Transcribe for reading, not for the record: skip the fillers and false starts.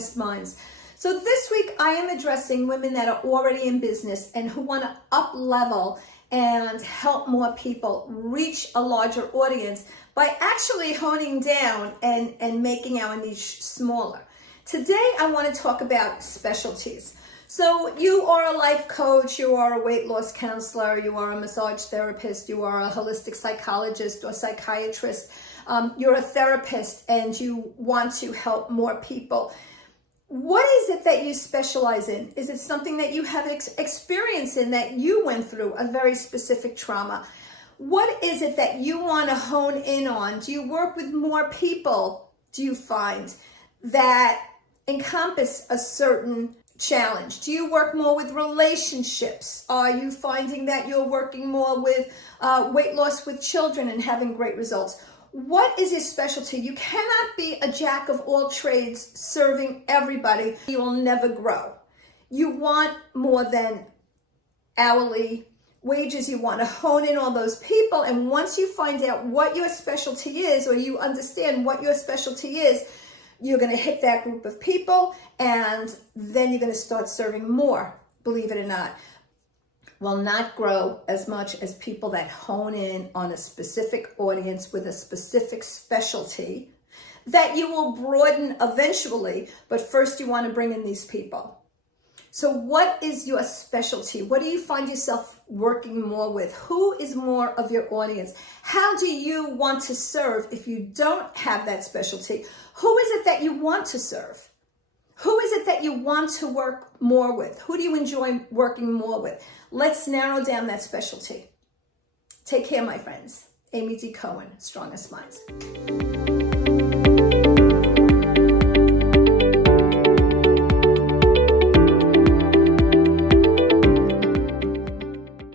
Strongest Minds. So this week I am addressing women that are already in business and who want to up level and help more people reach a larger audience by actually honing down and making our niche smaller. Today I want to talk about specialties. So you are a life coach, you are a weight loss counselor, you are a massage therapist, you are a holistic psychologist or psychiatrist, you're a therapist and you want to help more people. What is it that you specialize in? Is it something that you have experience in, that you went through a very specific trauma? What is it that you want to hone in on? Do you work with more people, do you find, that encompass a certain challenge? Do you work more with relationships? Are you finding that you're working more with weight loss with children and having great results? What is your specialty? You cannot be a jack of all trades serving everybody. You will never grow. You want more than hourly wages. You want to hone in on those people. And once you find out what your specialty is, or you understand what your specialty is, you're going to hit that group of people, and then you're going to start serving more, believe it or not. Will not grow as much as people that hone in on a specific audience with a specific specialty that you will broaden eventually, but first you want to bring in these people. So what is your specialty? What do you find yourself working more with? Who is more of your audience? How do you want to serve if you don't have that specialty? Who is it that you want to serve? Who is it that you want to work more with? Who do you enjoy working more with? Let's narrow down that specialty. Take care, my friends. Amy D. Cohen, Strongest Minds.